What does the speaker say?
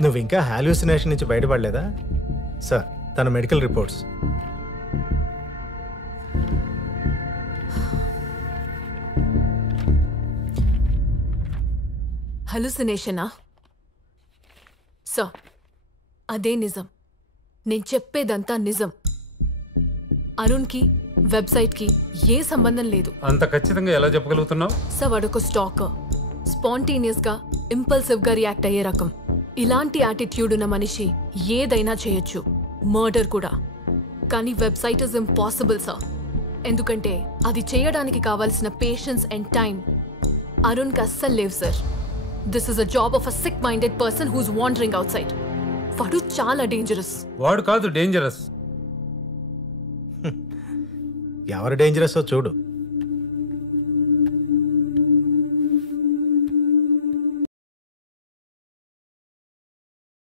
నువ్వు ఇంకా హాల్యూసినేషన్ నుంచి బయటపడలేదా? సార్, తన మెడికల్ రిపోర్ట్స్. హలుసినేషనా? సార్, అదే నిజం. నేను చెప్పేదంతా నిజం. అరుణ్కి వెబ్సైట్కి ఏ సంబంధం లేదు. అంత ఖచ్చితంగా ఎలా చెప్పగలుగుతున్నావు? సార్, వాడొక స్టాకర్. స్పాంటేనియస్గా ఇంపల్సివ్గా రియాక్ట్ అయ్యే రకం. ఇలాంటి యాటిట్యూడ్ ఉన్న మనిషి ఏదైనా చేయొచ్చు, మర్డర్ కూడా. కానీ వెబ్సైట్ ఇస్ ఇంపాసిబుల్ సార్. ఎందుకంటే అది చేయడానికి కావాల్సిన పేషెన్స్ అండ్ టైం అరుణ్కి అస్సలు లేవు sir. This is a job of a sick minded person whose wandering outside. వాడు చాలా డేంజరస్. వాడు కాదు డేంజరస్. ఎవరు డేంజరస్ చూడు.